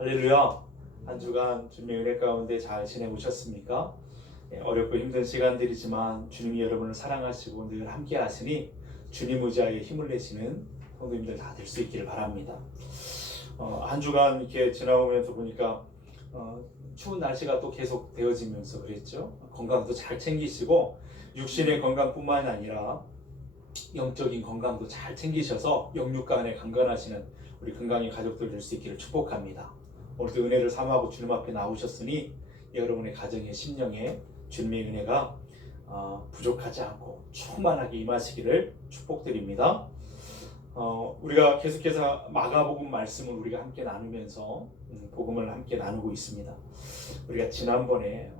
할렐루야. 한 주간 주님의 은혜 가운데 잘 지내오셨습니까? 어렵고 힘든 시간들이지만 주님이 여러분을 사랑하시고 늘 함께 하시니 주님 의지하에 힘을 내시는 성도님들 다 될 수 있기를 바랍니다. 한 주간 이렇게 지나오면서 보니까 추운 날씨가 또 계속 되어지면서 그랬죠. 건강도 잘 챙기시고 육신의 건강뿐만 아니라 영적인 건강도 잘 챙기셔서 영육과 안에 강건하시는 우리 건강의 가족들 될 수 있기를 축복합니다. 오늘도 은혜를 삼하고 주님 앞에 나오셨으니 여러분의 가정의 심령에 주님의 은혜가 부족하지 않고 충만하게 임하시기를 축복드립니다. 우리가 계속해서 마가복음 말씀을 우리가 함께 나누면서 복음을 함께 나누고 있습니다. 우리가 지난번에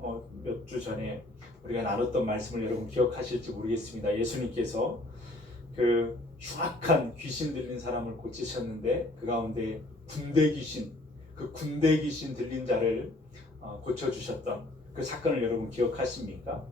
몇 주 전에 우리가 나눴던 말씀을 여러분 기억하실지 모르겠습니다. 예수님께서 그 흉악한 귀신 들린 사람을 고치셨는데 그 가운데 군대 귀신 들린 자를 고쳐주셨던 그 사건을 여러분 기억하십니까?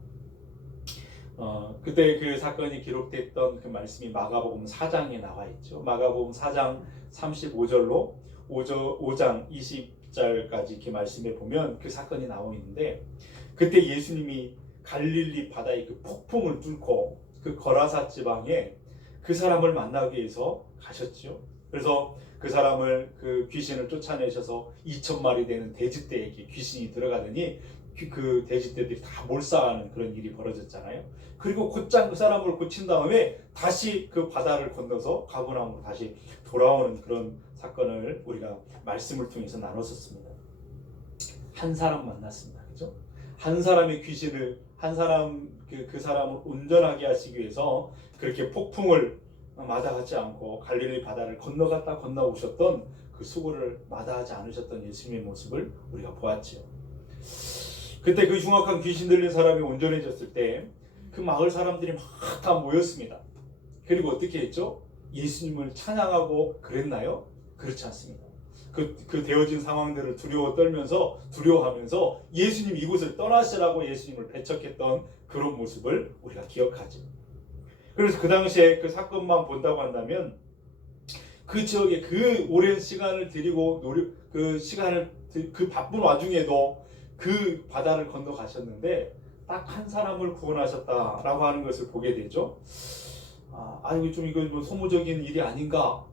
그때 그 사건이 기록됐던 그 말씀이 마가복음 4장에 나와 있죠. 마가복음 4장 35절로 5장 20절까지 이렇게 말씀해 보면 그 사건이 나와 있는데, 그때 예수님이 갈릴리 바다의 그 폭풍을 뚫고 그 거라사 지방에 그 사람을 만나기 위해서 가셨죠. 그래서 그 사람을 그 귀신을 쫓아내셔서 2,000마리 되는 돼지떼에 귀신이 들어가더니 그 돼지떼들이 다 몰살하는 그런 일이 벌어졌잖아요. 그리고 곧장 그 사람을 고친 다음에 다시 그 바다를 건너서 가버나움으로 다시 돌아오는 그런 사건을 우리가 말씀을 통해서 나눴었습니다. 한 사람 만났습니다. 그죠? 한 사람의 귀신을 그 사람을 온전하게 하시기 위해서 그렇게 폭풍을 마다하지 않고 갈릴리 바다를 건너오셨던 그 수고를 마다하지 않으셨던 예수님의 모습을 우리가 보았지요. 그때 그 흉악한 귀신 들린 사람이 온전해졌을 때 그 마을 사람들이 막 다 모였습니다. 그리고 어떻게 했죠? 예수님을 찬양하고 그랬나요? 그렇지 않습니다. 그 되어진 상황들을 두려워하면서 예수님 이곳을 떠나시라고 예수님을 배척했던 그런 모습을 우리가 기억하죠. 그래서 그 당시에 그 사건만 본다고 한다면 그 지역에 그 오랜 시간을 들이고 그 바쁜 와중에도 그 바다를 건너 가셨는데 딱 한 사람을 구원하셨다라고 하는 것을 보게 되죠. 이건 뭐 소모적인 일이 아닌가,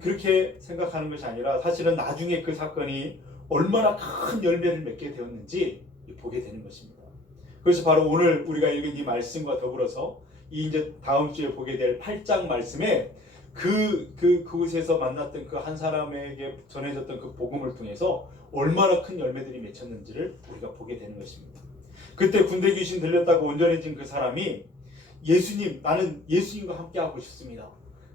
그렇게 생각하는 것이 아니라 사실은 나중에 그 사건이 얼마나 큰 열매를 맺게 되었는지 보게 되는 것입니다. 그것이 바로 오늘 우리가 읽은 이 말씀과 더불어서 이제 다음 주에 보게 될 8장 말씀에 그곳에서 만났던 그 한 사람에게 전해졌던 그 복음을 통해서 얼마나 큰 열매들이 맺혔는지를 우리가 보게 되는 것입니다. 그때 군대 귀신 들렸다고 온전해진 그 사람이 나는 예수님과 함께 하고 싶습니다.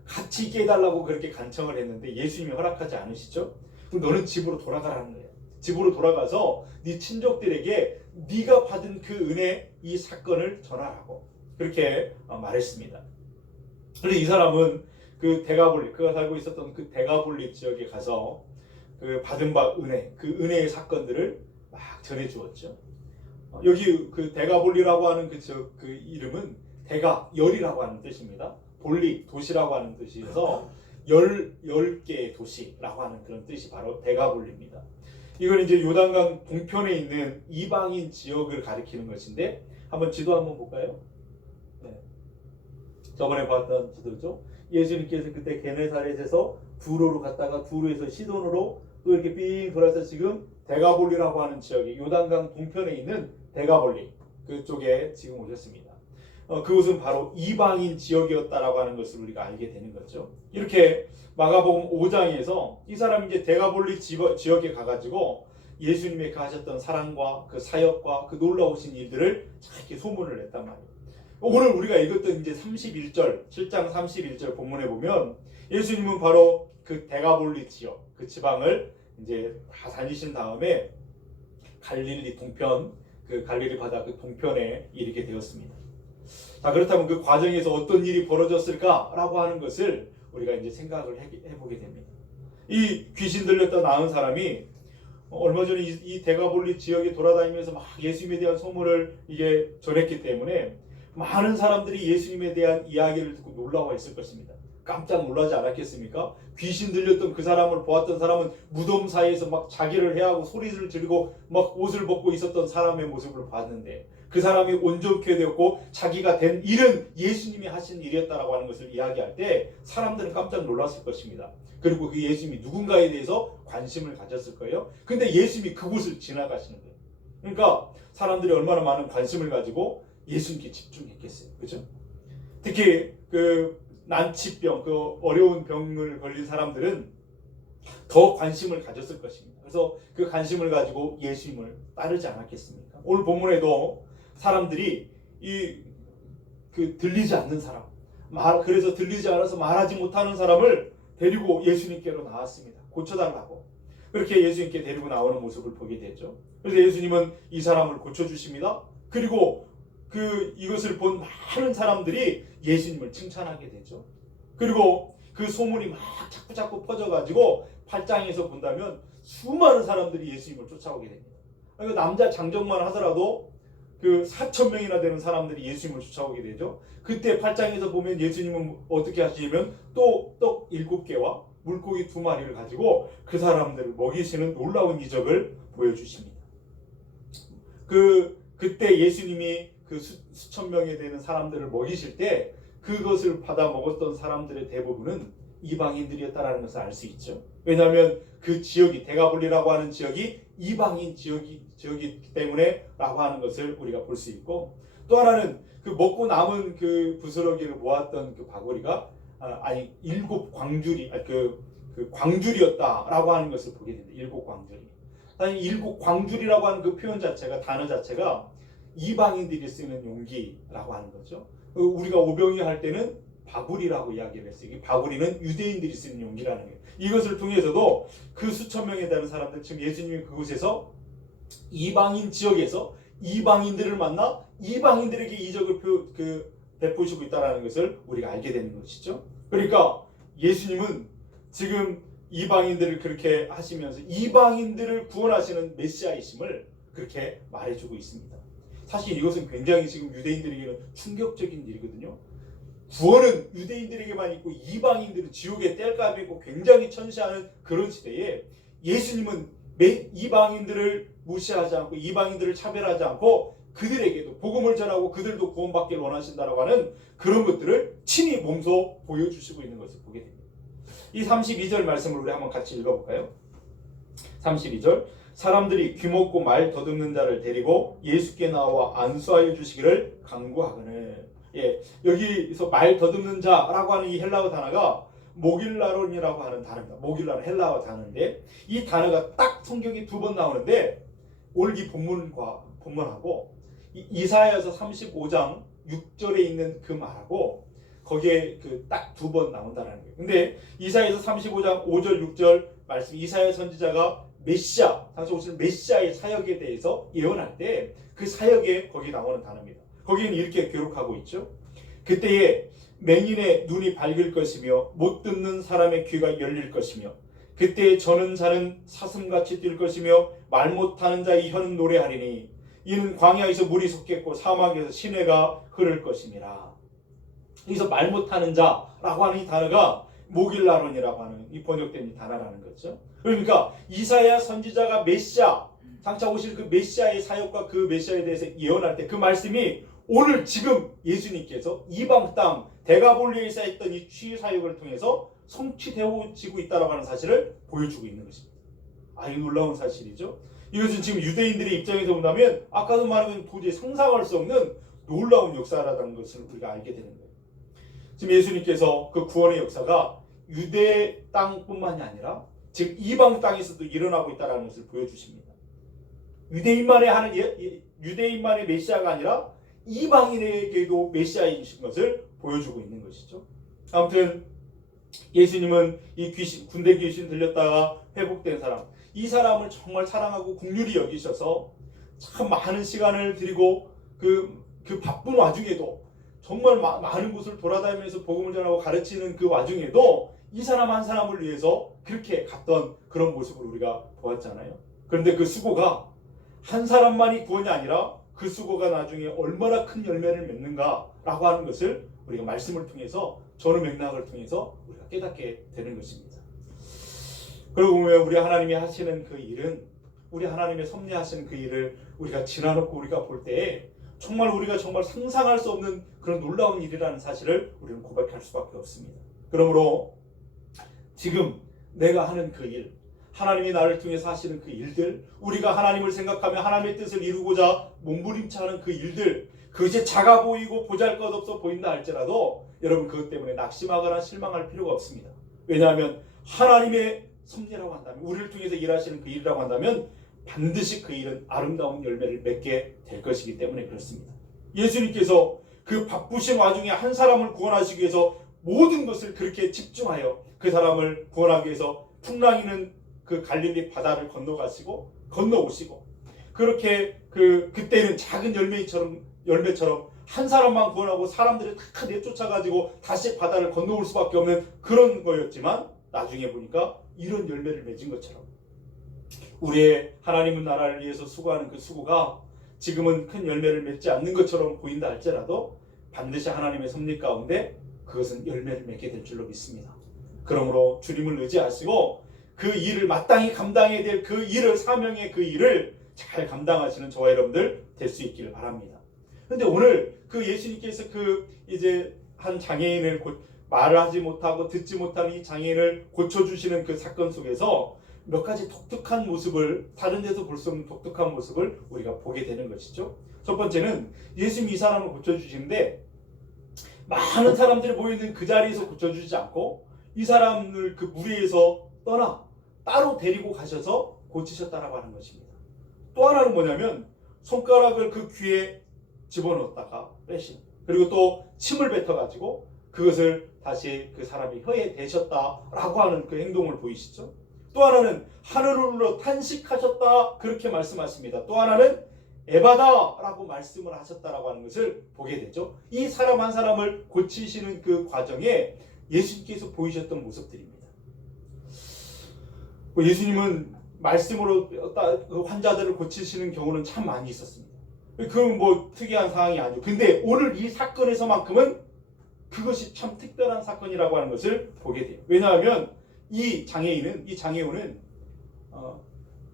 같이 있게 해달라고 그렇게 간청을 했는데 예수님이 허락하지 않으시죠? 그럼 너는 집으로 돌아가라는 거예요. 집으로 돌아가서 네 친족들에게 네가 받은 그 은혜, 이 사건을 전하라고 그렇게 말했습니다. 그런데 이 사람은 그가 살고 있었던 그 데가볼리 지역에 가서 그 받은 바 그 은혜의 사건들을 막 전해 주었죠. 여기 그 데가볼리라고 하는 그 이름은 열이라고 하는 뜻입니다. 볼리, 도시라고 하는 뜻이어서 10개의 도시라고 하는 그런 뜻이 바로 데가볼리입니다. 이건 이제 요단강 동편에 있는 이방인 지역을 가리키는 것인데, 한번 지도 한번 볼까요? 네. 저번에 봤던 지도죠. 예수님께서 그때 게네사렛에서 두로로 갔다가 두로에서 시돈으로 또 이렇게 삥 돌아서 지금 데가볼리라고 하는 지역이 요단강 동편에 있는 데가볼리 그쪽에 지금 오셨습니다. 그곳은 바로 이방인 지역이었다라고 하는 것을 우리가 알게 되는 거죠. 이렇게 마가복음 5장에서 이 사람이 이제 데가볼리 지역에 가가지고 예수님의 그 하셨던 사랑과 그 사역과 그 놀라우신 일들을 이렇게 소문을 냈단 말이에요. 오늘 우리가 읽었던 이제 7장 31절 본문에 보면 예수님은 바로 그 데가볼리 지역, 그 지방을 이제 다 다니신 다음에 갈릴리 동편, 그 갈릴리 바다 그 동편에 이르게 되었습니다. 자, 그렇다면 그 과정에서 어떤 일이 벌어졌을까라고 하는 것을 우리가 이제 생각을 해보게 됩니다. 이 귀신 들렸다 나은 사람이 얼마 전에 이 데가볼리 지역에 돌아다니면서 막 예수님에 대한 소문을 이게 전했기 때문에 많은 사람들이 예수님에 대한 이야기를 듣고 놀라워했을 것입니다. 깜짝 놀라지 않았겠습니까? 귀신 들렸던 그 사람을 보았던 사람은 무덤 사이에서 막 자기를 해하고 소리를 지르고 막 옷을 벗고 있었던 사람의 모습을 봤는데 그 사람이 온전케 되었고 자기가 된 일은 예수님이 하신 일이었다라고 하는 것을 이야기할 때 사람들은 깜짝 놀랐을 것입니다. 그리고 그 예수님이 누군가에 대해서 관심을 가졌을 거예요. 근데 예수님이 그곳을 지나가시는 거예요. 그러니까 사람들이 얼마나 많은 관심을 가지고 예수님께 집중했겠어요. 그죠? 특히 그 난치병, 그 어려운 병을 걸린 사람들은 더 관심을 가졌을 것입니다. 그래서 그 관심을 가지고 예수님을 따르지 않았겠습니까? 오늘 본문에도 사람들이 들리지 않는 사람, 그래서 들리지 않아서 말하지 못하는 사람을 데리고 예수님께로 나왔습니다. 고쳐달라고. 그렇게 예수님께 데리고 나오는 모습을 보게 되죠. 그래서 예수님은 이 사람을 고쳐주십니다. 그리고 이것을 본 많은 사람들이 예수님을 칭찬하게 되죠. 그리고 그 소문이 막 자꾸 퍼져가지고 8장에서 본다면 수많은 사람들이 예수님을 쫓아오게 됩니다. 그러니까 남자 장정만 하더라도 4,000명이나 되는 사람들이 예수님을 쫓아오게 되죠. 그때 8장에서 보면 예수님은 어떻게 하시냐면 또 떡 7개와 물고기 2마리를 가지고 그 사람들을 먹이시는 놀라운 이적을 보여주십니다. 그때 예수님이 수천 명에 되는 사람들을 먹이실 때 그것을 받아 먹었던 사람들의 대부분은 이방인들이었다라는 것을 알 수 있죠. 왜냐하면 그 지역이 데가볼리라고 하는 지역이 이방인 지역이기 때문에 라고 하는 것을 우리가 볼 수 있고, 또 하나는 그 먹고 남은 그 부스러기를 모았던 그 바구리가 7광주리 광주리였다라고 하는 것을 보게 됩니다. 7광주리. 사실 7광주리라고 하는 그 표현 자체가, 단어 자체가 이방인들이 쓰는 용기라고 하는 거죠. 우리가 오병이 할 때는 바구리라고 이야기를 했어요. 이 바구리는 유대인들이 쓰는 용기라는 거예요. 이것을 통해서도 그 수천 명에 대한 사람들, 지금 예수님이 그곳에서 이방인 지역에서 이방인들을 만나 이방인들에게 이적을 베푸시고 있다는 것을 우리가 알게 되는 것이죠. 그러니까 예수님은 지금 이방인들을 그렇게 하시면서 이방인들을 구원하시는 메시아이심을 그렇게 말해주고 있습니다. 사실 이것은 굉장히 지금 유대인들에게는 충격적인 일이거든요. 구원은 유대인들에게만 있고 이방인들은 지옥의 땔감이 있고 굉장히 천시하는 그런 시대에 예수님은 이방인들을 무시하지 않고 이방인들을 차별하지 않고 그들에게도 복음을 전하고 그들도 구원받기를 원하신다라고 하는 그런 것들을 친히 몸소 보여주시고 있는 것을 보게 됩니다. 이 32절 말씀을 우리 한번 같이 읽어볼까요? 32절, 사람들이 귀먹고 말 더듬는 자를 데리고 예수께 나와 안수하여 주시기를 간구하거늘. 여기서 말 더듬는 자라고 하는 이 헬라어 단어가 모길라론이라고 하는 단어입니다. 모길라론 헬라어 단어인데 이 단어가 딱 성경에 2번 나오는데 오늘 이 본문하고 이사야서 35장 6절에 있는 그 말하고 거기에 딱 2번 나온다는 거예요. 근데 이사야서 35장 5절 6절 말씀, 이사야 선지자가 메시아, 당시 오시는 메시아의 사역에 대해서 예언할 때 그 사역에 거기 나오는 단어입니다. 거기는 이렇게 기록하고 있죠. 그때에 맹인의 눈이 밝을 것이며 못 듣는 사람의 귀가 열릴 것이며 그때에 저는 자는 사슴같이 뛸 것이며 말 못하는 자의 혀는 노래하리니 이는 광야에서 물이 솟겠고 사막에서 시내가 흐를 것임이라. 여기서 말 못하는 자라고 하는 이 단어가 모길라론이라고 하는 이 번역된 이 단어라는 거죠. 그러니까 이사야 선지자가 메시아, 장차 오실 그 메시아의 사역과 그 메시아에 대해서 예언할 때 그 말씀이 오늘 지금 예수님께서 이방 땅 데가볼리에서 했던 이 치유 사역을 통해서 성취되어지고 있다고 하는 사실을 보여주고 있는 것입니다. 아주 놀라운 사실이죠. 이것은 지금 유대인들의 입장에서 본다면 아까도 말한 건 도저히 상상할 수 없는 놀라운 역사라는 것을 우리가 알게 되는 거예요. 지금 예수님께서 그 구원의 역사가 유대 땅뿐만이 아니라 지금 이방 땅에서도 일어나고 있다는 것을 보여주십니다. 유대인만의 메시아가 아니라 이방인에게도 메시아이신 것을 보여주고 있는 것이죠. 아무튼 예수님은 이 군대 귀신 들렸다가 회복된 사람, 이 사람을 정말 사랑하고 긍휼히 여기셔서 참 많은 시간을 들이고 그 바쁜 와중에도 정말 많은 곳을 돌아다니면서 복음을 전하고 가르치는 그 와중에도 이 사람 한 사람을 위해서 그렇게 갔던 그런 모습을 우리가 보았잖아요. 그런데 그 수고가 한 사람만이 구원이 아니라 그 수고가 나중에 얼마나 큰 열매를 맺는가라고 하는 것을 우리가 말씀을 통해서 전후 맥락을 통해서 우리가 깨닫게 되는 것입니다. 그러고 보면 우리 하나님이 하시는 그 일은, 우리 하나님의 섭리하시는 그 일을 우리가 지나놓고 우리가 볼 때에 정말 우리가 정말 상상할 수 없는 그런 놀라운 일이라는 사실을 우리는 고백할 수밖에 없습니다. 그러므로 지금 내가 하는 그 일, 하나님이 나를 통해서 하시는 그 일들, 우리가 하나님을 생각하며 하나님의 뜻을 이루고자 몸부림쳐하는 그 일들, 그것이 작아 보이고 보잘것없어 보인다 할지라도 여러분 그것 때문에 낙심하거나 실망할 필요가 없습니다. 왜냐하면 하나님의 섭리라고 한다면, 우리를 통해서 일하시는 그 일이라고 한다면 반드시 그 일은 아름다운 열매를 맺게 될 것이기 때문에 그렇습니다. 예수님께서 그 바쁘신 와중에 한 사람을 구원하시기 위해서 모든 것을 그렇게 집중하여 그 사람을 구원하기 위해서 풍랑이는 그 갈릴리 바다를 건너오시고 그렇게 그때는 작은 열매처럼 한 사람만 구원하고 사람들이 다 내쫓아가지고 다시 바다를 건너올 수밖에 없는 그런 거였지만 나중에 보니까 이런 열매를 맺은 것처럼 우리의 하나님의 나라를 위해서 수고하는 그 수고가 지금은 큰 열매를 맺지 않는 것처럼 보인다 할지라도 반드시 하나님의 섭리 가운데 그것은 열매를 맺게 될 줄로 믿습니다. 그러므로 주님을 의지하시고 그 일을 마땅히 감당해야 될 그 일을, 사명의 그 일을 잘 감당하시는 저와 여러분들 될 수 있기를 바랍니다. 그런데 오늘 그 예수님께서 그 이제 한 장애인을 말을 하지 못하고 듣지 못하는 이 장애인을 고쳐주시는 그 사건 속에서 몇 가지 독특한 모습을, 다른 데서 볼 수 없는 독특한 모습을 우리가 보게 되는 것이죠. 첫 번째는 예수님이 이 사람을 고쳐주시는데 많은 사람들이 모여있는 그 자리에서 고쳐주지 않고 이 사람을 그 무리에서 떠나 따로 데리고 가셔서 고치셨다라고 하는 것입니다. 또 하나는 뭐냐면 손가락을 그 귀에 집어넣었다가 빼신, 그리고 또 침을 뱉어가지고 그것을 다시 그 사람의 혀에 대셨다라고 하는 그 행동을 보이시죠. 또 하나는 하늘을 눌러 탄식하셨다 그렇게 말씀하십니다. 또 하나는 에바다라고 말씀을 하셨다라고 하는 것을 보게 되죠. 이 사람 한 사람을 고치시는 그 과정에 예수님께서 보이셨던 모습들입니다. 예수님은 말씀으로 환자들을 고치시는 경우는 참 많이 있었습니다. 그건 뭐 특이한 상황이 아니죠. 근데 오늘 이 사건에서만큼은 그것이 참 특별한 사건이라고 하는 것을 보게 돼요. 왜냐하면 이 장애우는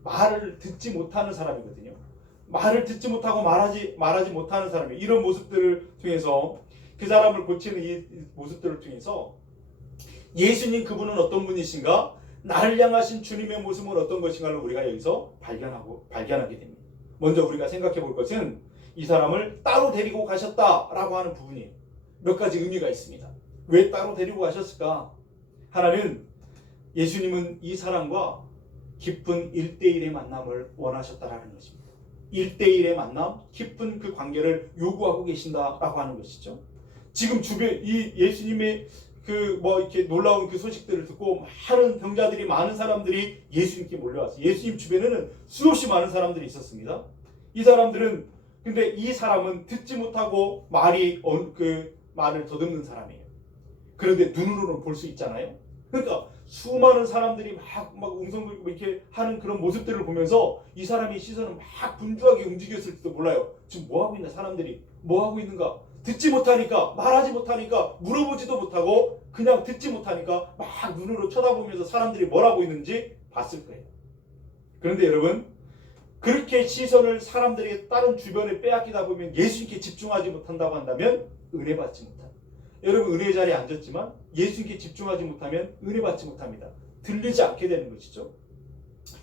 말을 듣지 못하는 사람이거든요. 말을 듣지 못하고 말하지 못하는 사람이에요. 이런 모습들을 통해서, 그 사람을 고치는 이 모습들을 통해서 예수님 그분은 어떤 분이신가, 나를 향하신 주님의 모습은 어떤 것인가를 우리가 여기서 발견하게 됩니다. 먼저 우리가 생각해 볼 것은 이 사람을 따로 데리고 가셨다라고 하는 부분이에요. 몇 가지 의미가 있습니다. 왜 따로 데리고 가셨을까? 하나는 예수님은 이 사람과 깊은 1대1의 만남을 원하셨다라는 것입니다. 1대1의 만남, 깊은 그 관계를 요구하고 계신다라고 하는 것이죠. 지금 주변 이 예수님의 이렇게 놀라운 그 소식들을 듣고 많은 사람들이 예수님께 몰려왔어요. 예수님 주변에는 수없이 많은 사람들이 있었습니다. 이 사람들은, 근데 이 사람은 듣지 못하고 말을 더듬는 사람이에요. 그런데 눈으로는 볼 수 있잖아요. 그러니까 수많은 사람들이 막 웅성거리고 이렇게 하는 그런 모습들을 보면서 이 사람의 시선은 막 분주하게 움직였을지도 몰라요. 지금 뭐 하고 있나, 사람들이 뭐 하고 있는가? 듣지 못하니까, 말하지 못하니까, 물어보지도 못하고 그냥 듣지 못하니까 막 눈으로 쳐다보면서 사람들이 뭘 하고 있는지 봤을 거예요. 그런데 여러분, 그렇게 시선을 사람들에게 다른 주변에 빼앗기다 보면 예수님께 집중하지 못한다고 한다면 은혜 받지 못합니다. 여러분, 은혜의 자리에 앉았지만 예수님께 집중하지 못하면 은혜 받지 못합니다. 들리지 않게 되는 것이죠.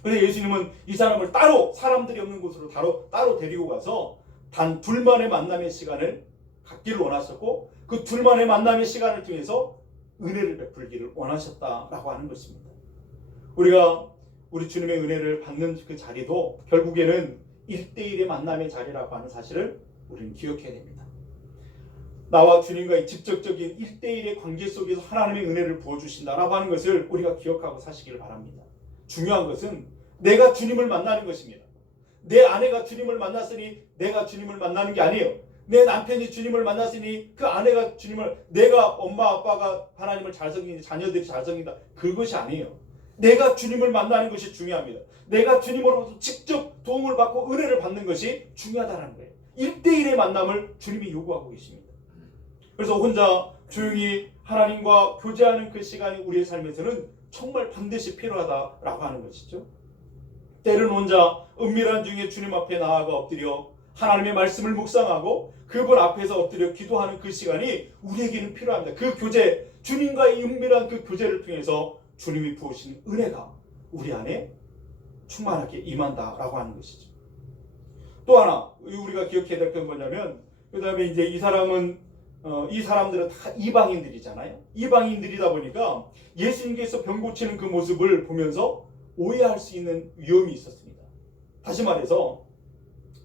그래서 예수님은 이 사람을 따로, 사람들이 없는 곳으로 따로 데리고 가서 단 둘만의 만남의 시간을 갖기를 원하셨고, 그 둘만의 만남의 시간을 통해서 은혜를 베풀기를 원하셨다라고 하는 것입니다. 우리가 우리 주님의 은혜를 받는 그 자리도 결국에는 1대1의 만남의 자리라고 하는 사실을 우리는 기억해야 됩니다. 나와 주님과의 직접적인 1대1의 관계 속에서 하나님의 은혜를 부어주신다라고 하는 것을 우리가 기억하고 사시기를 바랍니다. 중요한 것은 내가 주님을 만나는 것입니다. 내 아내가 주님을 만났으니 내가 주님을 만나는 게 아니에요. 내 남편이 주님을 만났으니 그 아내가 내가 엄마 아빠가 하나님을 잘 섬기니 자녀들이 잘 섬긴다, 그것이 아니에요. 내가 주님을 만나는 것이 중요합니다. 내가 주님으로부터 직접 도움을 받고 은혜를 받는 것이 중요하다는 거예요. 1대1의 만남을 주님이 요구하고 계십니다. 그래서 혼자 조용히 하나님과 교제하는 그 시간이 우리의 삶에서는 정말 반드시 필요하다라고 하는 것이죠. 때는 혼자 은밀한 중에 주님 앞에 나아가 엎드려 하나님의 말씀을 묵상하고 그분 앞에서 엎드려 기도하는 그 시간이 우리에게는 필요합니다. 그 교제, 주님과의 은밀한 그 교제를 통해서 주님이 부으신 은혜가 우리 안에 충만하게 임한다라고 하는 것이죠. 또 하나 우리가 기억해야 될 건 뭐냐면, 그 다음에 이제 이 사람들은 다 이방인들이잖아요. 이방인들이다 보니까 예수님께서 병 고치는 그 모습을 보면서 오해할 수 있는 위험이 있었습니다. 다시 말해서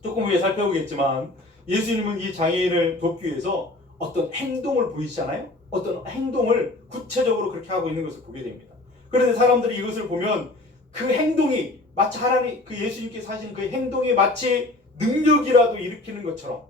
조금 후에 살펴보겠지만 예수님은 이 장애인을 돕기 위해서 어떤 행동을 보이시잖아요. 어떤 행동을 구체적으로 그렇게 하고 있는 것을 보게 됩니다. 그런데 사람들이 이것을 보면 그 행동이 마치 하나님, 그 예수님께서 하신 그 행동이 마치 능력이라도 일으키는 것처럼,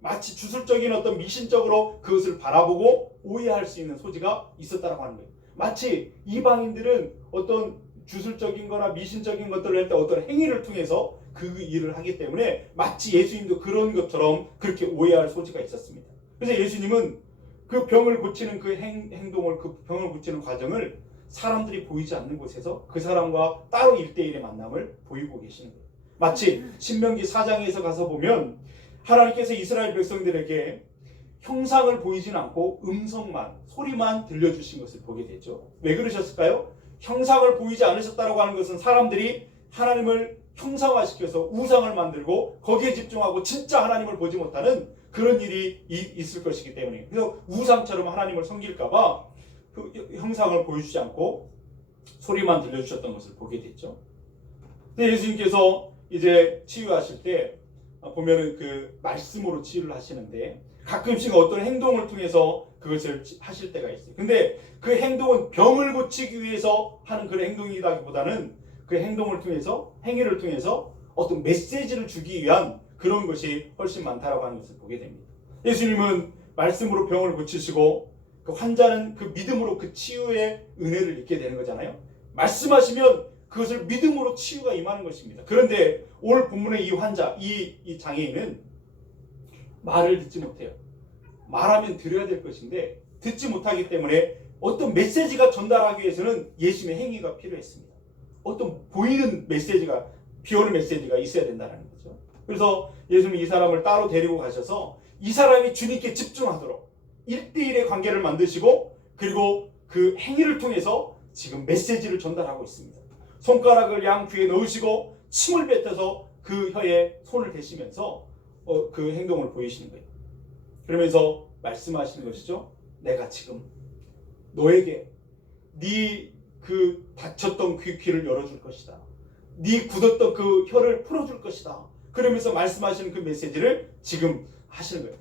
마치 주술적인 어떤 미신적으로 그것을 바라보고 오해할 수 있는 소지가 있었다고 하는 거예요. 마치 이방인들은 어떤 주술적인 거나 미신적인 것들을 할 때 어떤 행위를 통해서 그 일을 하기 때문에 마치 예수님도 그런 것처럼 그렇게 오해할 소지가 있었습니다. 그래서 예수님은 그 병을 고치는 그 행동을, 그 병을 고치는 과정을 사람들이 보이지 않는 곳에서 그 사람과 따로 1대1의 만남을 보이고 계시는 거예요. 마치 신명기 4장에서 가서 보면 하나님께서 이스라엘 백성들에게 형상을 보이진 않고 음성만, 소리만 들려주신 것을 보게 되죠. 왜 그러셨을까요? 형상을 보이지 않으셨다고 하는 것은 사람들이 하나님을 형상화시켜서 우상을 만들고 거기에 집중하고 진짜 하나님을 보지 못하는 그런 일이 있을 것이기 때문에, 그래서 우상처럼 하나님을 섬길까봐 그 형상을 보여주지 않고 소리만 들려주셨던 것을 보게 됐죠. 근데 예수님께서 이제 치유하실 때 보면은 그 말씀으로 치유를 하시는데 가끔씩 어떤 행동을 통해서 그것을 하실 때가 있어요. 근데 그 행동은 병을 고치기 위해서 하는 그런 행동이라기보다는 그 행동을 통해서, 행위를 통해서 어떤 메시지를 주기 위한 그런 것이 훨씬 많다라고 하는 것을 보게 됩니다. 예수님은 말씀으로 병을 고치시고 그 환자는 그 믿음으로 그 치유의 은혜를 입게 되는 거잖아요. 말씀하시면 그것을 믿음으로 치유가 임하는 것입니다. 그런데 오늘 본문의 이 환자, 이 장애인은 말을 듣지 못해요. 말하면 들어야 될 것인데 듣지 못하기 때문에 어떤 메시지가 전달하기 위해서는 예수님의 행위가 필요했습니다. 어떤 보이는 메시지가, 비오는 메시지가 있어야 된다는 거죠. 그래서 예수님이 이 사람을 따로 데리고 가셔서 이 사람이 주님께 집중하도록 1대1의 관계를 만드시고, 그리고 그 행위를 통해서 지금 메시지를 전달하고 있습니다. 손가락을 양 귀에 넣으시고 침을 뱉어서 그 혀에 손을 대시면서 그 행동을 보이시는 거예요. 그러면서 말씀하시는 것이죠. 내가 지금 너에게 네 그 닫혔던 귀를 열어줄 것이다. 네 굳었던 그 혀를 풀어줄 것이다. 그러면서 말씀하시는 그 메시지를 지금 하시는 거예요.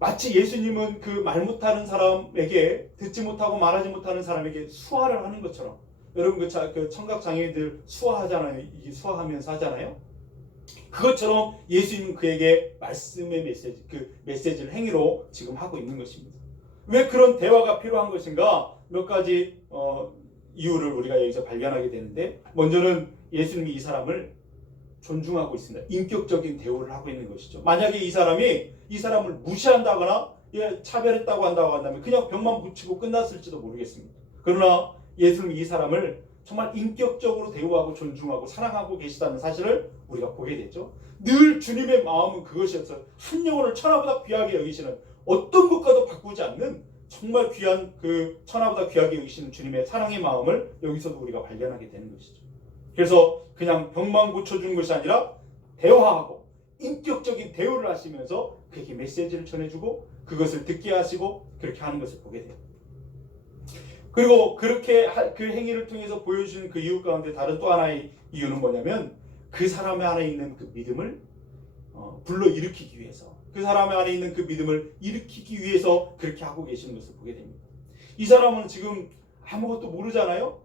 마치 예수님은 그 말 못하는 사람에게, 듣지 못하고 말하지 못하는 사람에게 수화를 하는 것처럼, 여러분 그 청각 장애인들 수화하잖아요. 이게 수화하면서 하잖아요. 그것처럼 예수님은 그에게 말씀의 메시지, 그 메시지를 행위로 지금 하고 있는 것입니다. 왜 그런 대화가 필요한 것인가? 몇 가지 이유를 우리가 여기서 발견하게 되는데, 먼저는 예수님이 이 사람을 존중하고 있습니다. 인격적인 대우를 하고 있는 것이죠. 만약에 이 사람을 무시한다거나 차별했다고 한다면 그냥 병만 붙이고 끝났을지도 모르겠습니다. 그러나 예수님이 이 사람을 정말 인격적으로 대우하고 존중하고 사랑하고 계시다는 사실을 우리가 보게 되죠. 늘 주님의 마음은 그것이었어요. 한 영혼을 천하보다 귀하게 여기시는, 어떤 것과도 바꾸지 않는 정말 귀한, 그 천하보다 귀하게 여기시는 주님의 사랑의 마음을 여기서도 우리가 발견하게 되는 것이죠. 그래서 그냥 병만 고쳐준 것이 아니라 대화하고 인격적인 대우를 하시면서 그에게 메시지를 전해주고 그것을 듣게 하시고 그렇게 하는 것을 보게 돼요. 그리고 그렇게 그 행위를 통해서 보여주는 그 이유 가운데 다른 또 하나의 이유는 뭐냐면, 그 사람 안에 있는 그 믿음을 불러일으키기 위해서, 그 사람 안에 있는 그 믿음을 일으키기 위해서 그렇게 하고 계시는 것을 보게 됩니다. 이 사람은 지금 아무것도 모르잖아요.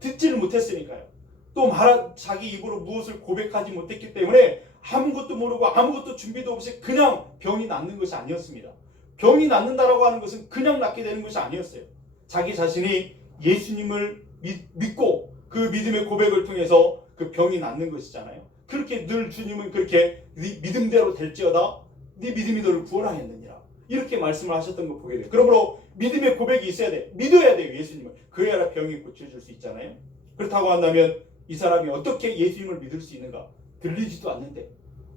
듣지를 못했으니까요. 또 자기 입으로 무엇을 고백하지 못했기 때문에 아무것도 모르고 아무것도 준비도 없이 그냥 병이 낫는 것이 아니었습니다. 병이 낫는다라고 하는 것은 그냥 낫게 되는 것이 아니었어요. 자기 자신이 예수님을 믿고 그 믿음의 고백을 통해서 그 병이 낫는 것이잖아요. 그렇게 늘 주님은 그렇게 네 믿음대로 될지어다, 네 믿음이 너를 구원하였느니라. 이렇게 말씀을 하셨던 거 보게 돼요. 그러므로 믿음의 고백이 있어야 돼. 믿어야 돼요, 예수님을. 그래야 병이 고쳐질 수 있잖아요. 그렇다고 한다면 이 사람이 어떻게 예수님을 믿을 수 있는가? 들리지도 않는데,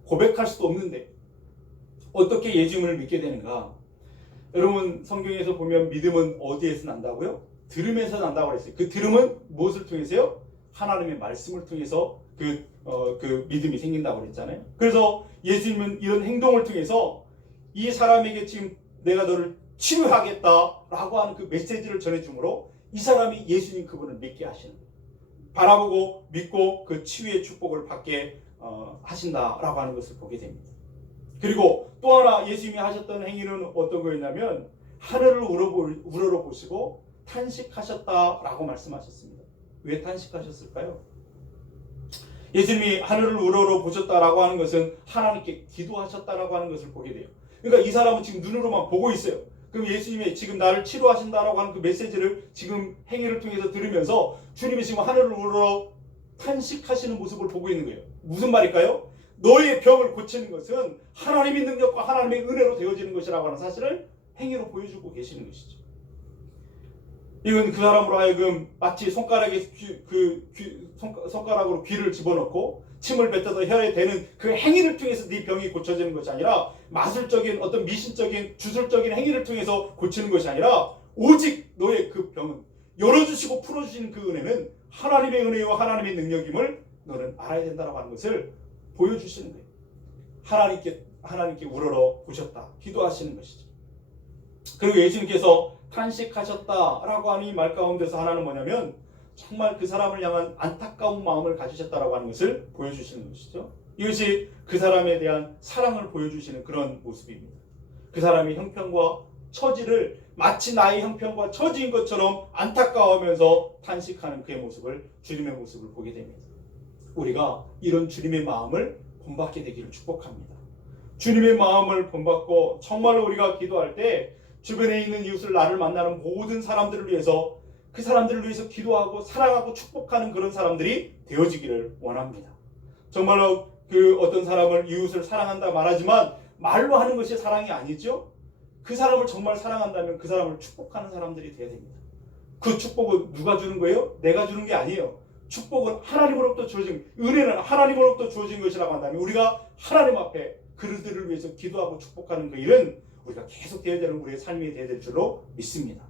고백할 수도 없는데 어떻게 예수님을 믿게 되는가? 여러분, 성경에서 보면 믿음은 어디에서 난다고요? 들음에서 난다고 했어요. 그 들음은 무엇을 통해서요? 하나님의 말씀을 통해서 그 믿음이 생긴다고 그랬잖아요. 그래서 예수님은 이런 행동을 통해서 이 사람에게 지금 내가 너를 치유하겠다라고 하는 그 메시지를 전해주므로 이 사람이 예수님 그분을 믿게 하시는 거예요. 바라보고 믿고 그 치유의 축복을 받게 하신다라고 하는 것을 보게 됩니다. 그리고 또 하나 예수님이 하셨던 행위는 어떤 거였냐면 하늘을 우러러보시고 탄식하셨다라고 말씀하셨습니다. 왜 탄식하셨을까요? 예수님이 하늘을 우러러보셨다라고 하는 것은 하나님께 기도하셨다라고 하는 것을 보게 돼요. 그러니까 이 사람은 지금 눈으로만 보고 있어요. 그럼 예수님이 지금 나를 치료하신다라고 하는 그 메시지를 지금 행위를 통해서 들으면서 주님이 지금 하늘을 우러러 탄식하시는 모습을 보고 있는 거예요. 무슨 말일까요? 너의 병을 고치는 것은 하나님의 능력과 하나님의 은혜로 되어지는 것이라고 하는 사실을 행위로 보여주고 계시는 것이죠. 이건 그 사람으로 하여금 마치 손가락에 손가락으로 귀를 집어넣고 침을 뱉어서 혀에 대는 그 행위를 통해서 네 병이 고쳐지는 것이 아니라 마술적인 어떤 미신적인 주술적인 행위를 통해서 고치는 것이 아니라 오직 너의 그 병은 열어주시고 풀어주시는 그 은혜는 하나님의 은혜와 하나님의 능력임을 너는 알아야 된다고 하는 것을 보여주시는 거예요. 하나님께 우러러 보셨다, 기도하시는 것이죠. 그리고 예수님께서 탄식하셨다라고 하는 이 말 가운데서 하나는 뭐냐면 정말 그 사람을 향한 안타까운 마음을 가지셨다라고 하는 것을 보여주시는 것이죠. 이것이 그 사람에 대한 사랑을 보여주시는 그런 모습입니다. 그 사람의 형편과 처지를 마치 나의 형편과 처지인 것처럼 안타까워하면서 탄식하는 그의 모습을, 주님의 모습을 보게 됩니다. 우리가 이런 주님의 마음을 본받게 되기를 축복합니다. 주님의 마음을 본받고 정말로 우리가 기도할 때 주변에 있는 이웃을 나를 만나는 모든 사람들을 위해서 그 사람들을 위해서 기도하고 사랑하고 축복하는 그런 사람들이 되어지기를 원합니다. 정말로 그 어떤 사람을 이웃을 사랑한다 말하지만 말로 하는 것이 사랑이 아니죠. 그 사람을 정말 사랑한다면 그 사람을 축복하는 사람들이 되어야 됩니다. 그 축복은 누가 주는 거예요? 내가 주는 게 아니에요. 축복은 하나님으로부터 주어진, 은혜는 하나님으로부터 주어진 것이라고 한다면 우리가 하나님 앞에 그들을 위해서 기도하고 축복하는 그 일은 우리가 계속 되어야 되는 우리의 삶이 되어야 될 줄로 믿습니다.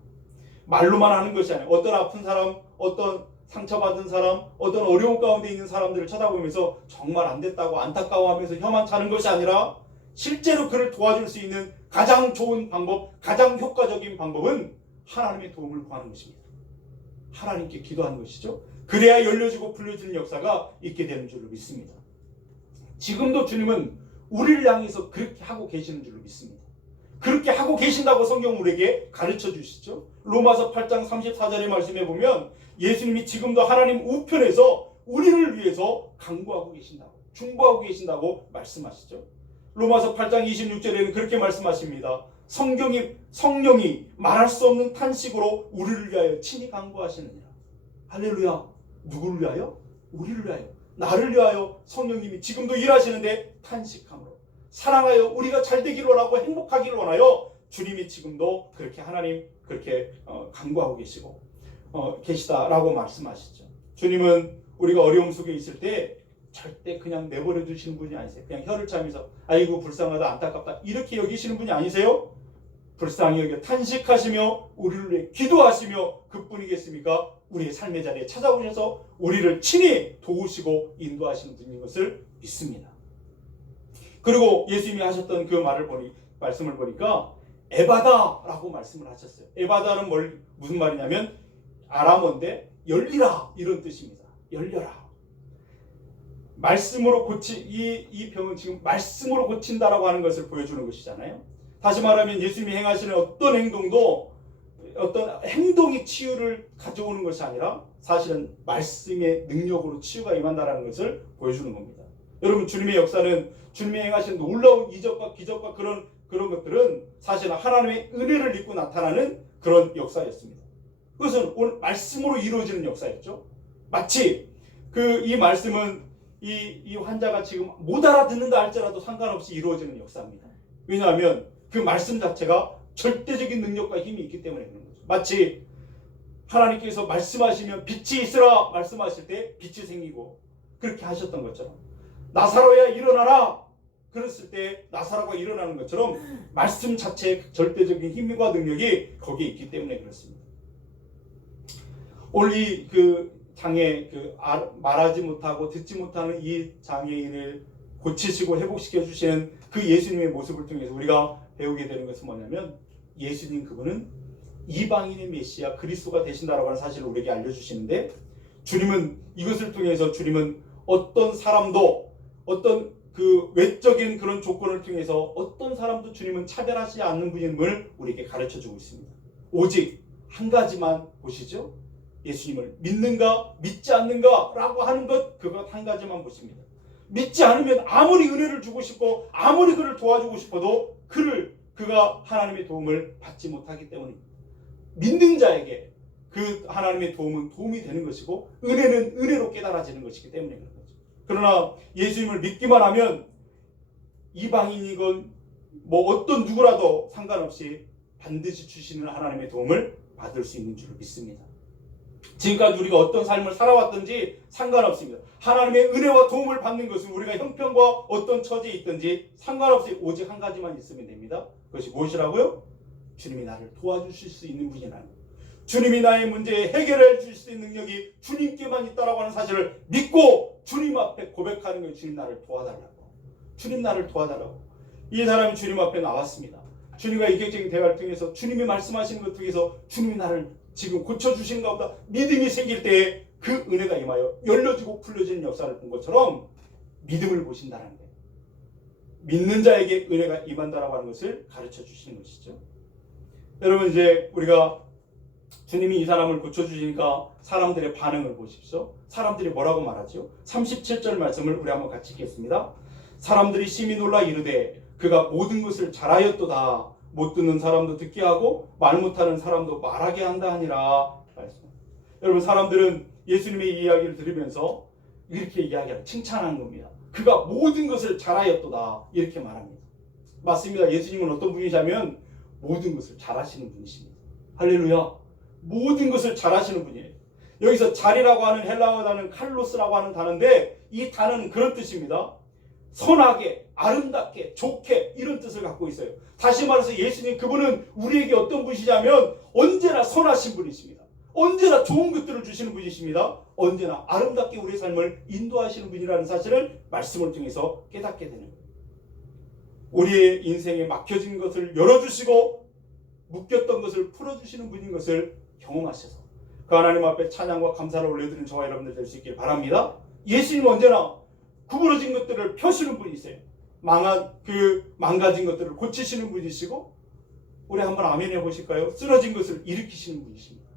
말로만 하는 것이 아니에요. 어떤 아픈 사람, 어떤 상처받은 사람, 어떤 어려운 가운데 있는 사람들을 쳐다보면서 정말 안 됐다고 안타까워하면서 혀만 차는 것이 아니라 실제로 그를 도와줄 수 있는 가장 좋은 방법, 가장 효과적인 방법은 하나님의 도움을 구하는 것입니다. 하나님께 기도하는 것이죠. 그래야 열려지고 풀려지는 역사가 있게 되는 줄로 믿습니다. 지금도 주님은 우리를 향해서 그렇게 하고 계시는 줄로 믿습니다. 그렇게 하고 계신다고 성경 우리에게 가르쳐 주시죠. 로마서 8장 34절의 말씀에 보면 예수님이 지금도 하나님 우편에서 우리를 위해서 간구하고 계신다고, 중보하고 계신다고 말씀하시죠. 로마서 8장 26절에는 그렇게 말씀하십니다. 성령이 말할 수 없는 탄식으로 우리를 위하여 친히 간구하시느니라. 할렐루야. 누구를 위하여? 우리를 위하여. 나를 위하여 성령님이 지금도 일하시는데 탄식함으로 사랑하여 우리가 잘 되기를 원하고 행복하기를 원하여 주님이 지금도 그렇게 하나님 그렇게 간구하고 계시다라고 말씀하시죠. 주님은 우리가 어려움 속에 있을 때 절대 그냥 내버려 두시는 분이 아니세요. 그냥 혀를 차면서 아이고 불쌍하다 안타깝다 이렇게 여기시는 분이 아니세요. 불쌍히 여겨 탄식하시며 우리를 위해 기도하시며 그뿐이겠습니까? 우리의 삶의 자리에 찾아오셔서 우리를 친히 도우시고 인도하시는 분인 것을 믿습니다. 그리고 예수님이 하셨던 그 말씀을 보니까 에바다라고 말씀을 하셨어요. 에바다는 무슨 말이냐면 아람어인데 열리라 이런 뜻입니다. 열려라. 말씀으로 이 병은 지금 말씀으로 고친다라고 하는 것을 보여주는 것이잖아요. 다시 말하면 예수님이 행하시는 어떤 행동도 어떤 행동이 치유를 가져오는 것이 아니라 사실은 말씀의 능력으로 치유가 임한다라는 것을 보여주는 겁니다. 여러분 주님의 역사는 주님이 행하신 놀라운 이적과 기적과 그런 것들은 사실은 하나님의 은혜를 입고 나타나는 그런 역사였습니다. 그것은 오늘 말씀으로 이루어지는 역사였죠. 마치 이 말씀은 이 환자가 지금 못 알아듣는다 할지라도 상관없이 이루어지는 역사입니다. 왜냐하면 그 말씀 자체가 절대적인 능력과 힘이 있기 때문에 그런 거죠. 마치 하나님께서 말씀하시면 빛이 있으라 말씀하실 때 빛이 생기고 그렇게 하셨던 것처럼 나사로야 일어나라 그랬을 때 나사로가 일어나는 것처럼 말씀 자체의 절대적인 힘과 능력이 거기에 있기 때문에 그렇습니다. 오늘 이 장애 말하지 못하고 듣지 못하는 이 장애인을 고치시고 회복시켜 주시는 그 예수님의 모습을 통해서 우리가 배우게 되는 것은 뭐냐면 예수님 그분은 이방인의 메시아 그리스도가 되신다라고 하는 사실을 우리에게 알려주시는데 주님은 이것을 통해서 주님은 어떤 사람도 어떤 그 외적인 그런 조건을 통해서 어떤 사람도 주님은 차별하지 않는 분임을 우리에게 가르쳐주고 있습니다. 오직 한 가지만 보시죠. 예수님을 믿는가 믿지 않는가 라고 하는 것 그것 한 가지만 보십니다. 믿지 않으면 아무리 은혜를 주고 싶고 아무리 그를 도와주고 싶어도 그가 하나님의 도움을 받지 못하기 때문입니다. 믿는 자에게 그 하나님의 도움은 도움이 되는 것이고 은혜는 은혜로 깨달아지는 것이기 때문에 그런 거죠. 그러나 예수님을 믿기만 하면 이방인이건 뭐 어떤 누구라도 상관없이 반드시 주시는 하나님의 도움을 받을 수 있는 줄 믿습니다. 지금까지 우리가 어떤 삶을 살아왔든지 상관없습니다. 하나님의 은혜와 도움을 받는 것은 우리가 형편과 어떤 처지에 있든지 상관없이 오직 한 가지만 있으면 됩니다. 그것이 무엇이라고요? 주님이 나를 도와주실 수 있는 분이라는 거예요. 주님이 나의 문제에 해결해 주실 수 있는 능력이 주님께만 있다라고 하는 사실을 믿고 주님 앞에 고백하는 거예요. 주님 나를 도와달라고. 주님 나를 도와달라고. 이 사람이 주님 앞에 나왔습니다. 주님과 인격적인 대화를 통해서 주님이 말씀하시는 것 통해서 주님이 나를 지금 고쳐주신가 보다 믿음이 생길 때에 그 은혜가 임하여 열려지고 풀려지는 역사를 본 것처럼 믿음을 보신다는 거예요. 믿는 자에게 은혜가 임한다라고 하는 것을 가르쳐 주시는 것이죠. 여러분 이제 우리가 주님이 이 사람을 고쳐주시니까 사람들의 반응을 보십시오. 사람들이 뭐라고 말하죠? 37절 말씀을 우리 한번 같이 읽겠습니다. 사람들이 심히 놀라 이르되 그가 모든 것을 잘하였도다. 못 듣는 사람도 듣게 하고 말 못하는 사람도 말하게 한다 하니라. 여러분 사람들은 예수님의 이야기를 들으면서 이렇게 이야기하고 칭찬하는 겁니다. 그가 모든 것을 잘하였도다 이렇게 말합니다. 맞습니다. 예수님은 어떤 분이시냐면 모든 것을 잘하시는 분이십니다. 할렐루야. 모든 것을 잘하시는 분이에요. 여기서 잘이라고 하는 헬라어 단어는 칼로스라고 하는 단어인데 이 단어는 그런 뜻입니다. 선하게, 아름답게, 좋게 이런 뜻을 갖고 있어요. 다시 말해서 예수님 그분은 우리에게 어떤 분이시냐면 언제나 선하신 분이십니다. 언제나 좋은 것들을 주시는 분이십니다. 언제나 아름답게 우리의 삶을 인도하시는 분이라는 사실을 말씀을 통해서 깨닫게 되는 거예요. 우리의 인생에 막혀진 것을 열어주시고 묶였던 것을 풀어주시는 분인 것을 경험하셔서 그 하나님 앞에 찬양과 감사를 올려드리는 저와 여러분들 될 수 있길 바랍니다. 예수님은 언제나 구부러진 것들을 펴시는 분이세요. 망가진 것들을 고치시는 분이시고 우리 한번 아멘 해보실까요? 쓰러진 것을 일으키시는 분이십니다.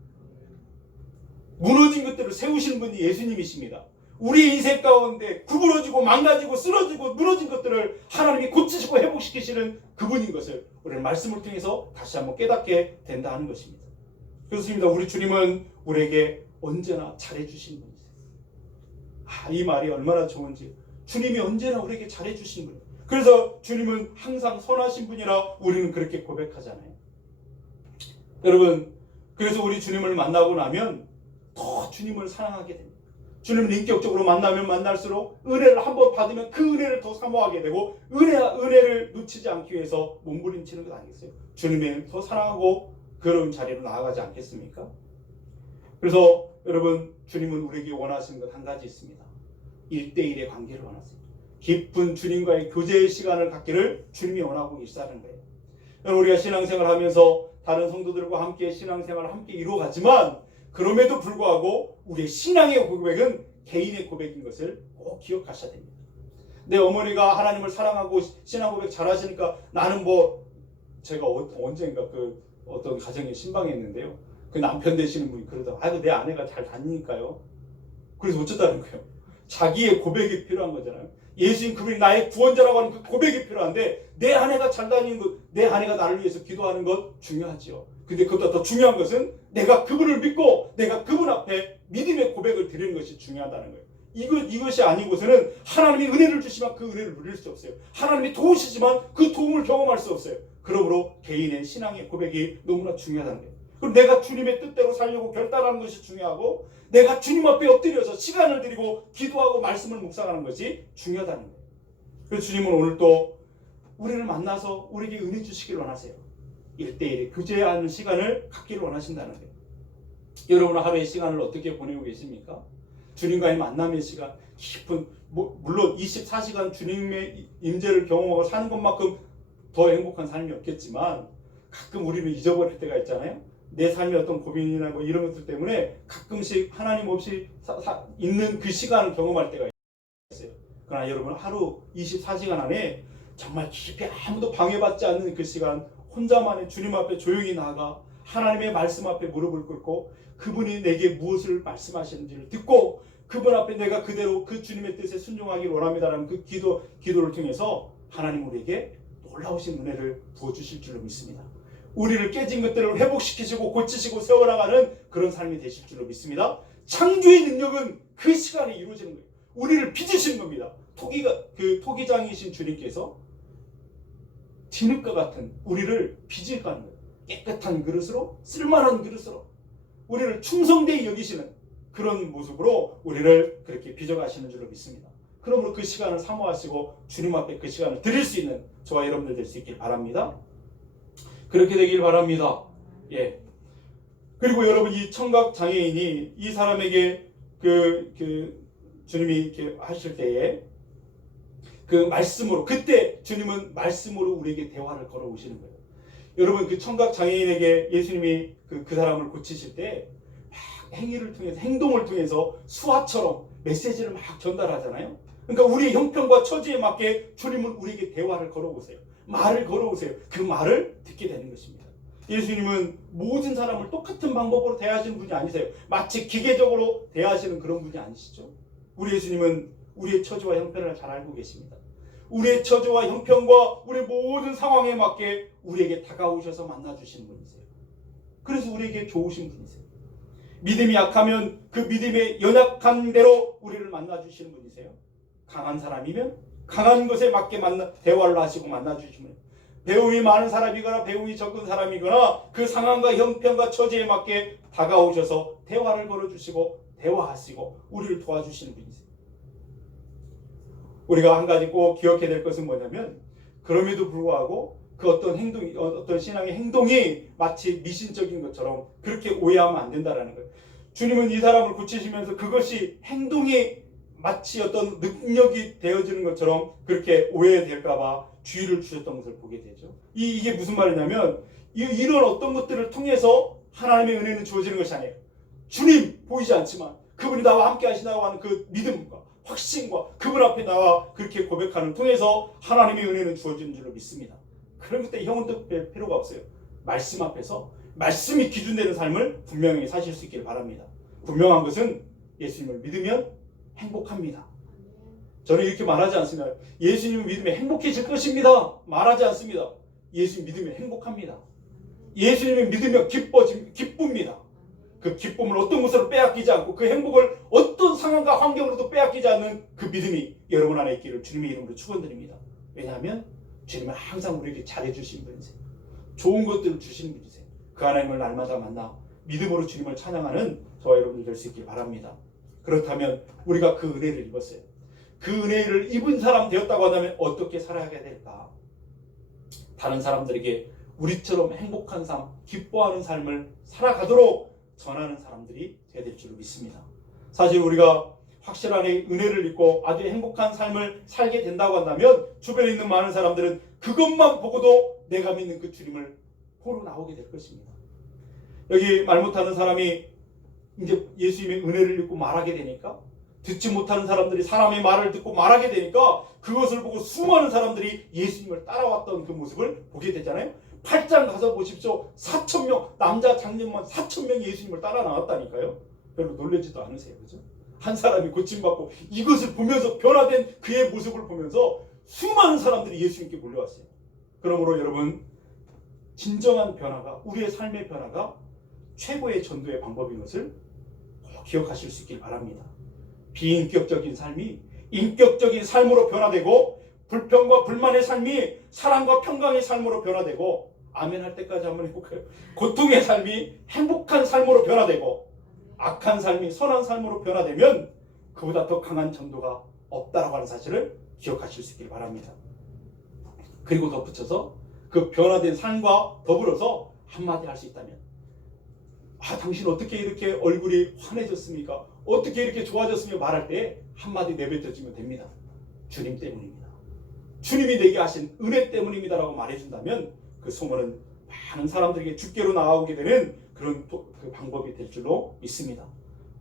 무너진 것들을 세우시는 분이 예수님이십니다. 우리 인생 가운데 구부러지고 망가지고 쓰러지고 무너진 것들을 하나님이 고치시고 회복시키시는 그분인 것을 우리는 말씀을 통해서 다시 한번 깨닫게 된다 하는 것입니다. 그렇습니다. 우리 주님은 우리에게 언제나 잘해주시는 분이세요. 이 말이 얼마나 좋은지. 주님이 언제나 우리에게 잘해주시는 분이에요. 그래서 주님은 항상 선하신 분이라 우리는 그렇게 고백하잖아요. 여러분 그래서 우리 주님을 만나고 나면 더 주님을 사랑하게 됩니다. 주님을 인격적으로 만나면 만날수록 은혜를 한번 받으면 그 은혜를 더 사모하게 되고 은혜를 놓치지 않기 위해서 몸부림치는 것 아니겠어요? 주님을 더 사랑하고 그런 자리로 나아가지 않겠습니까? 그래서 여러분 주님은 우리에게 원하시는 것 한 가지 있습니다. 1대1의 관계를 원하십니다. 깊은 주님과의 교제의 시간을 갖기를 주님이 원하고 계시다는 거예요. 여러분 우리가 신앙생활을 하면서 다른 성도들과 함께 신앙생활을 함께 이루어가지만 그럼에도 불구하고 우리의 신앙의 고백은 개인의 고백인 것을 꼭 기억하셔야 됩니다. 내 어머니가 하나님을 사랑하고 신앙 고백 잘하시니까 나는 제가 언젠가 어떤 가정에 신방했는데요. 그 남편 되시는 분이 그러다가 내 아내가 잘 다니니까요. 그래서 어쩌다는 거예요. 자기의 고백이 필요한 거잖아요. 예수님 그분이 나의 구원자라고 하는 그 고백이 필요한데 내 아내가 잘 다니는 것, 내 아내가 나를 위해서 기도하는 것 중요하지요. 근데 그것보다 더 중요한 것은 내가 그분을 믿고 내가 그분 앞에 믿음의 고백을 드리는 것이 중요하다는 거예요. 이것이 아니고서는 하나님이 은혜를 주시면 그 은혜를 누릴 수 없어요. 하나님이 도우시지만 그 도움을 경험할 수 없어요. 그러므로 개인의 신앙의 고백이 너무나 중요하다는 거예요. 그럼 내가 주님의 뜻대로 살려고 결단하는 것이 중요하고, 내가 주님 앞에 엎드려서 시간을 드리고 기도하고 말씀을 묵상하는 것이 중요하다는 거예요. 그래서 주님은 오늘 또 우리를 만나서 우리에게 은혜 주시길 원하세요. 1대1의 교제하는 시간을 갖기를 원하신다는 거예요. 여러분 하루의 시간을 어떻게 보내고 계십니까? 주님과의 만남의 시간, 깊은, 물론 24시간 주님의 임재를 경험하고 사는 것만큼 더 행복한 삶이 없겠지만, 가끔 우리는 잊어버릴 때가 있잖아요. 내 삶의 어떤 고민이나 이런 것들 때문에 가끔씩 하나님 없이 있는 그 시간을 경험할 때가 있어요. 그러나 여러분 하루 24시간 안에 정말 깊이 아무도 방해받지 않는 그 시간, 혼자만의 주님 앞에 조용히 나아가 하나님의 말씀 앞에 무릎을 꿇고 그분이 내게 무엇을 말씀하시는지를 듣고 그분 앞에 내가 그대로 그 주님의 뜻에 순종하기를 원합니다라는 그 기도를 통해서 하나님 우리에게 놀라우신 은혜를 부어주실 줄로 믿습니다. 우리를 깨진 것들을 회복시키시고 고치시고 세워나가는 그런 삶이 되실 줄로 믿습니다. 창조의 능력은 그 시간에 이루어지는 거예요. 우리를 빚으신 겁니다. 토기장이신 주님께서 진흙과 같은 우리를 빚을 가는 거예요. 깨끗한 그릇으로, 쓸만한 그릇으로 우리를 충성되이 여기시는 그런 모습으로 우리를 그렇게 빚어가시는 줄로 믿습니다. 그러므로 그 시간을 사모하시고 주님 앞에 그 시간을 드릴 수 있는 저와 여러분들 될 수 있길 바랍니다. 그렇게 되길 바랍니다. 예. 그리고 여러분 이 청각 장애인이 이 사람에게 주님이 이렇게 하실 때에 그 말씀으로, 그때 주님은 말씀으로 우리에게 대화를 걸어오시는 거예요. 여러분 그 청각 장애인에게 예수님이 그 사람을 고치실 때 막 행위를 통해서, 행동을 통해서 수화처럼 메시지를 막 전달하잖아요. 그러니까 우리의 형편과 처지에 맞게 주님은 우리에게 대화를 걸어오세요. 말을 걸어오세요. 그 말을 듣게 되는 것입니다. 예수님은 모든 사람을 똑같은 방법으로 대하시는 분이 아니세요. 마치 기계적으로 대하시는 그런 분이 아니시죠. 우리 예수님은 우리의 처지와 형편을 잘 알고 계십니다. 우리의 처지와 형편과 우리의 모든 상황에 맞게 우리에게 다가오셔서 만나주시는 분이세요. 그래서 우리에게 좋으신 분이세요. 믿음이 약하면 그 믿음의 연약한 대로 우리를 만나주시는 분이세요. 강한 사람이면 강한 것에 맞게 대화를 하시고 만나주시면, 배움이 많은 사람이거나 배움이 적은 사람이거나 그 상황과 형편과 처지에 맞게 다가오셔서 대화를 걸어주시고 대화하시고 우리를 도와주시는 분이세요. 우리가 한 가지 꼭 기억해야 될 것은 뭐냐면, 그럼에도 불구하고 그 어떤 행동이, 어떤 신앙의 행동이 마치 미신적인 것처럼 그렇게 오해하면 안 된다는 거예요. 주님은 이 사람을 고치시면서 그것이 행동이 마치 어떤 능력이 되어지는 것처럼 그렇게 오해될까봐 주의를 주셨던 것을 보게 되죠. 이게 무슨 말이냐면, 이런 어떤 것들을 통해서 하나님의 은혜는 주어지는 것이 아니에요. 주님 보이지 않지만 그분이 나와 함께 하시다고 하는 그 믿음과 확신과 그분 앞에 나와 그렇게 고백하는 통해서 하나님의 은혜는 주어지는 줄로 믿습니다. 그런 것때 형은 뺄 필요가 없어요. 말씀 앞에서 말씀이 기준되는 삶을 분명히 사실 수 있기를 바랍니다. 분명한 것은 예수님을 믿으면 행복합니다. 저는 이렇게 말하지 않습니다. 예수님을 믿으면 행복해질 것입니다. 말하지 않습니다. 예수님 믿으면 행복합니다. 예수님을 믿으면 기쁩니다. 그 기쁨을 어떤 것으로 빼앗기지 않고 그 행복을 어떤 상황과 환경으로도 빼앗기지 않는 그 믿음이 여러분 안에 있기를 주님의 이름으로 축원드립니다. 왜냐하면 주님은 항상 우리에게 잘해주신 분이세요. 좋은 것들을 주시는 분이세요. 그 하나님을 날마다 만나 믿음으로 주님을 찬양하는 저와 여러분들 될 수 있길 바랍니다. 그렇다면 우리가 그 은혜를 입었어요. 그 은혜를 입은 사람 되었다고 한다면 어떻게 살아야 될까? 다른 사람들에게 우리처럼 행복한 삶, 기뻐하는 삶을 살아가도록 전하는 사람들이 되어야 될 줄로 믿습니다. 사실 우리가 확실한 은혜를 입고 아주 행복한 삶을 살게 된다고 한다면 주변에 있는 많은 사람들은 그것만 보고도 내가 믿는 그 주님을 보러 나오게 될 것입니다. 여기 말 못하는 사람이 이제 예수님의 은혜를 입고 말하게 되니까, 듣지 못하는 사람들이 사람의 말을 듣고 말하게 되니까 그것을 보고 수많은 사람들이 예수님을 따라왔던 그 모습을 보게 되잖아요. 8장 가서 보십시오. 4,000명, 남자 장년만 4,000명이 예수님을 따라 나왔다니까요. 별로 놀라지도 않으세요. 그죠? 한 사람이 고침받고 이것을 보면서 변화된 그의 모습을 보면서 수많은 사람들이 예수님께 몰려왔어요. 그러므로 여러분, 진정한 변화가, 우리의 삶의 변화가 최고의 전도의 방법인 것을 꼭 기억하실 수 있길 바랍니다. 비인격적인 삶이 인격적인 삶으로 변화되고, 불평과 불만의 삶이 사랑과 평강의 삶으로 변화되고, 아멘 할 때까지 한번 해볼까요? 고통의 삶이 행복한 삶으로 변화되고, 악한 삶이 선한 삶으로 변화되면 그보다 더 강한 전도가 없다라고 하는 사실을 기억하실 수 있길 바랍니다. 그리고 덧붙여서 그 변화된 삶과 더불어서 한마디 할 수 있다면, 당신 어떻게 이렇게 얼굴이 환해졌습니까? 어떻게 이렇게 좋아졌습니까? 말할 때 한마디 내뱉어주면 됩니다. 주님 때문입니다. 주님이 내게 하신 은혜 때문입니다 라고 말해준다면 그 소문은 많은 사람들에게 주께로 나아오게 되는 그런 그 방법이 될 줄로 믿습니다.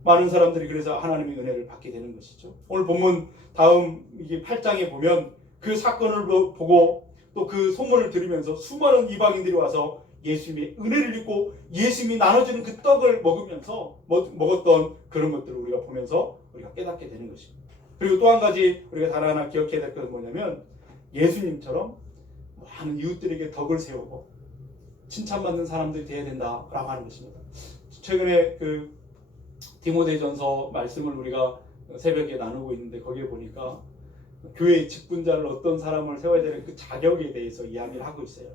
많은 사람들이 그래서 하나님의 은혜를 받게 되는 것이죠. 오늘 본문 다음 이게 8장에 보면 그 사건을 보고 또 그 소문을 들으면서 수많은 이방인들이 와서 예수님의 은혜를 입고 예수님이 나눠주는 그 떡을 먹으면서 먹었던 그런 것들을 우리가 보면서 우리가 깨닫게 되는 것입니다. 그리고 또 한 가지 우리가 하나 기억해야 될 것은 뭐냐면, 예수님처럼 많은 이웃들에게 덕을 세우고 칭찬받는 사람들이 되어야 된다라고 하는 것입니다. 최근에 그 디모데전서 말씀을 우리가 새벽에 나누고 있는데, 거기에 보니까 교회의 직분자를 어떤 사람을 세워야 되는 그 자격에 대해서 이야기를 하고 있어요.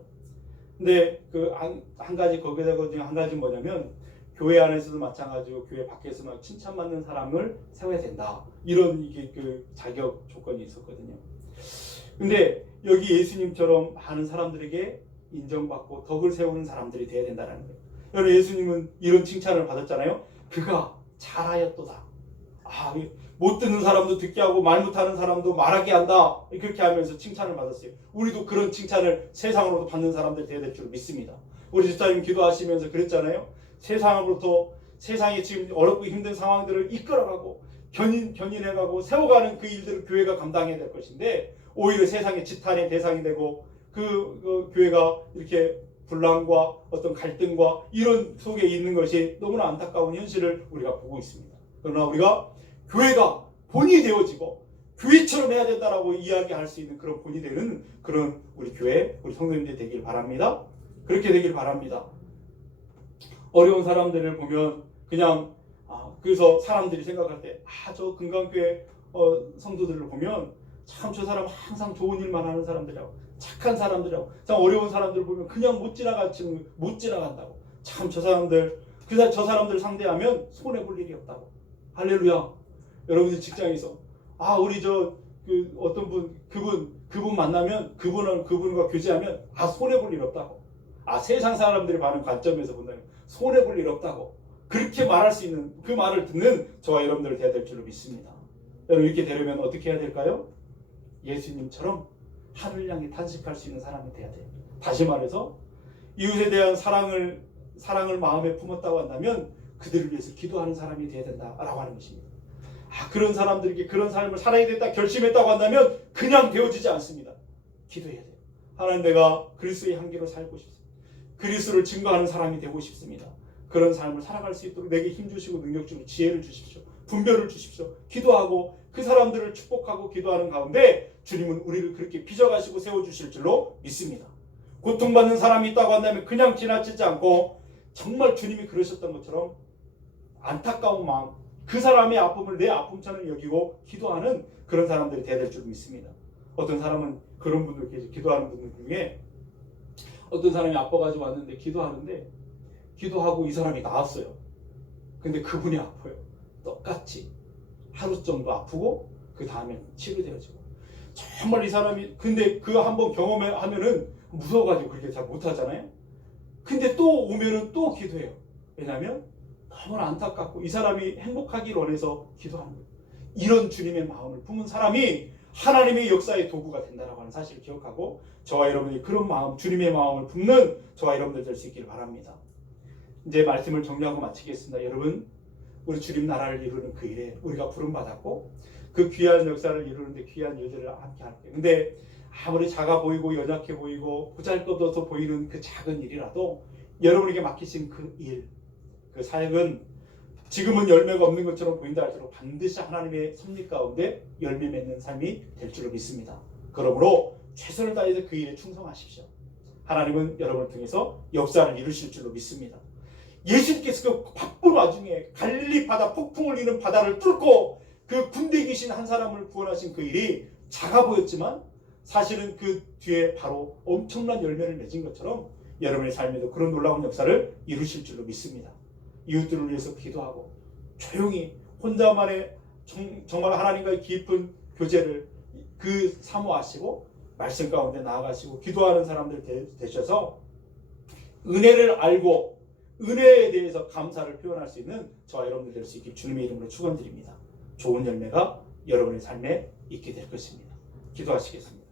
근데 그 한 가지 거기에 한 가지 뭐냐면, 교회 안에서도 마찬가지고 교회 밖에서도 칭찬받는 사람을 세워야 된다, 이런 이게 그 자격 조건이 있었거든요. 근데 여기 예수님처럼 많은 사람들에게 인정받고 덕을 세우는 사람들이 되어야 된다는 거예요. 여러분, 예수님은 이런 칭찬을 받았잖아요. 그가 잘하였도다. 못 듣는 사람도 듣게 하고 말 못하는 사람도 말하게 한다, 그렇게 하면서 칭찬을 받았어요. 우리도 그런 칭찬을 세상으로도 받는 사람들 되어야 될 줄 믿습니다. 우리 집사님 기도하시면서 그랬잖아요. 세상으로부터, 세상에 지금 어렵고 힘든 상황들을 이끌어가고 견인해가고 세워가는 그 일들을 교회가 감당해야 될 것인데, 오히려 세상의 지탄의 대상이 되고 그 교회가 이렇게 분란과 어떤 갈등과 이런 속에 있는 것이 너무나 안타까운 현실을 우리가 보고 있습니다. 그러나 우리가 교회가 본이 되어지고 교회처럼 해야 된다라고 이야기할 수 있는 그런 본이 되는 그런 우리 교회, 우리 성도님들이 되길 바랍니다. 그렇게 되길 바랍니다. 어려운 사람들을 보면 그냥 그래서 사람들이 생각할 때 저 금강교회 성도들을 보면 참 저 사람 항상 좋은 일만 하는 사람들이라고, 착한 사람들이라고, 참 어려운 사람들을 보면 그냥 못 지나간다고, 참 저 사람들 상대하면 손해 볼 일이 없다고. 할렐루야. 여러분들 직장에서 우리 그 어떤 분 그분 만나면 그분과 교제하면 손해 볼 일 없다고, 세상 사람들이 봐는 관점에서 본다면 손해 볼 일 없다고, 그렇게 말할 수 있는 그 말을 듣는 저와 여러분들 되어야 될 줄로 믿습니다. 여러분, 이렇게 되려면 어떻게 해야 될까요? 예수님처럼 하늘을 향해 탄식할 수 있는 사람이 돼야 돼요. 다시 말해서 이웃에 대한 사랑을 마음에 품었다고 한다면 그들을 위해서 기도하는 사람이 돼야 된다라고 하는 것입니다. 그런 사람들에게 그런 삶을 살아야 된다 결심했다고 한다면 그냥 되어지지 않습니다. 기도해야 돼요. 하나님, 내가 그리스도의 향기로 살고 싶습니다. 그리스도를 증거하는 사람이 되고 싶습니다. 그런 삶을 살아갈 수 있도록 내게 힘주시고 능력 주시고 지혜를 주십시오. 분별을 주십시오. 기도하고 그 사람들을 축복하고 기도하는 가운데 주님은 우리를 그렇게 빚어가시고 세워주실 줄로 믿습니다. 고통받는 사람이 있다고 한다면 그냥 지나치지 않고 정말 주님이 그러셨던 것처럼 안타까운 마음, 그 사람의 아픔을 내 아픔처럼 여기고 기도하는 그런 사람들이 되어야 될 줄 믿습니다. 어떤 사람은 그런 분들 계세요. 기도하는 분들 중에 어떤 사람이 아파가지고 왔는데 기도하고 이 사람이 나았어요. 근데 그분이 아파요. 똑같이 하루 정도 아프고 그 다음에 치료되어지고, 정말 이 사람이 근데 그 한번 경험하면은 무서워가지고 그렇게 잘 못하잖아요. 근데 또 오면은 또 기도해요. 왜냐하면 너무나 안타깝고 이 사람이 행복하기를 원해서 기도하는 거예요. 이런 주님의 마음을 품은 사람이 하나님의 역사의 도구가 된다라고 하는 사실을 기억하고 저와 여러분이 그런 마음, 주님의 마음을 품는 저와 여러분들 될 수 있기를 바랍니다. 이제 말씀을 정리하고 마치겠습니다. 여러분, 우리 주님 나라를 이루는 그 일에 우리가 부름받았고 그 귀한 역사를 이루는데 귀한 일들을 함께 할게요. 근데 아무리 작아 보이고 연약해 보이고 보잘것없어 보이는 그 작은 일이라도 여러분에게 맡기신 그 일, 그 사역은 지금은 열매가 없는 것처럼 보인다 할수록 반드시 하나님의 섭리 가운데 열매 맺는 삶이 될 줄로 믿습니다. 그러므로 최선을 다해서 그 일에 충성하십시오. 하나님은 여러분을 통해서 역사를 이루실 줄로 믿습니다. 예수님께서 그 바쁜 와중에 갈릴리 바다, 폭풍을 이는 바다를 뚫고 그 군대 귀신 한 사람을 구원하신 그 일이 작아 보였지만 사실은 그 뒤에 바로 엄청난 열매를 맺은 것처럼 여러분의 삶에도 그런 놀라운 역사를 이루실 줄로 믿습니다. 이웃들을 위해서 기도하고 조용히 혼자만의 정말 하나님과의 깊은 교제를 그 사모하시고 말씀 가운데 나아가시고 기도하는 사람들 되셔서 은혜를 알고 은혜에 대해서 감사를 표현할 수 있는 저와 여러분들 될 수 있길 주님의 이름으로 축원드립니다. 좋은 열매가 여러분의 삶에 있게 될 것입니다. 기도하시겠습니다.